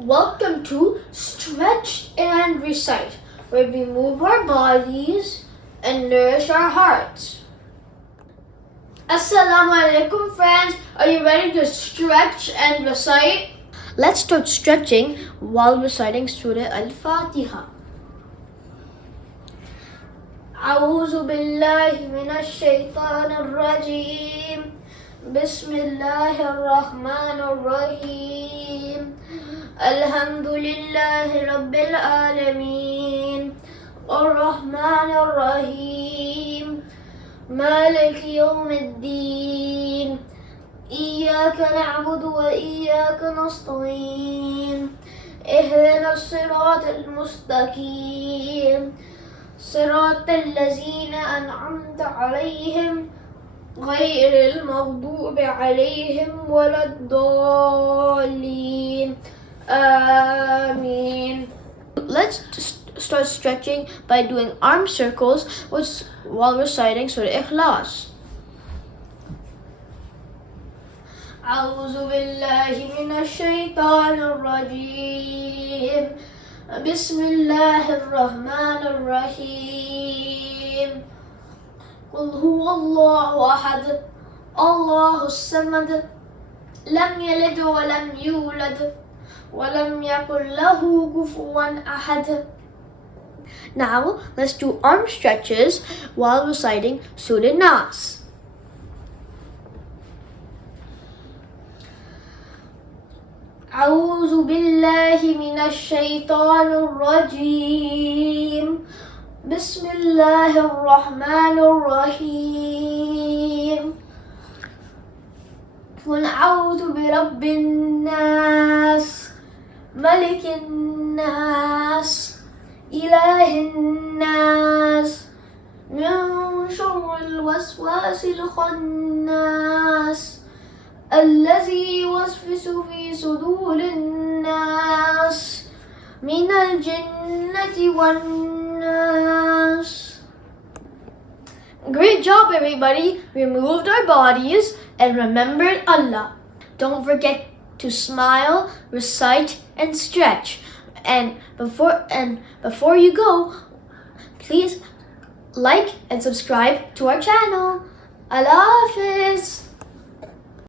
Welcome to Stretch and Recite, where we move our bodies and nourish our hearts. Assalamu alaikum friends, are you ready to stretch and recite? Let's start stretching while reciting Surah Al-Fatiha. أعوذ بالله من الشيطان الرجيم بسم الله الرحمن الرحيم الحمد لله رب العالمين الرحمن الرحيم مالك يوم الدين إياك نعبد وإياك نستعين اهدنا الصراط المستقيم صراط الذين أنعمت عليهم غير المغضوب عليهم ولا الضالين آمين. Let's start stretching by doing arm circles while reciting Surah Ikhlas. أعوذ بالله من الشيطان الرجيم بسم الله الرحمن الرحيم قل هو الله أحد الله الصمد لم يلد ولم يولد ولم يكن له كفوا أحد. Now let's do arm stretches while reciting Surah Nas. أعوذ بالله من الشيطان الرجيم بسم الله الرحمن الرحيم قل أعوذ برب الناس ملك الناس إله الناس من شر الوسواس الخناس الذي يوسوس في صدور الناس من الجنة والناس. Great job everybody! We moved our bodies and remembered Allah. Don't forget to smile, recite and stretch. And before you go, please like and subscribe to our channel. Allah Hafiz!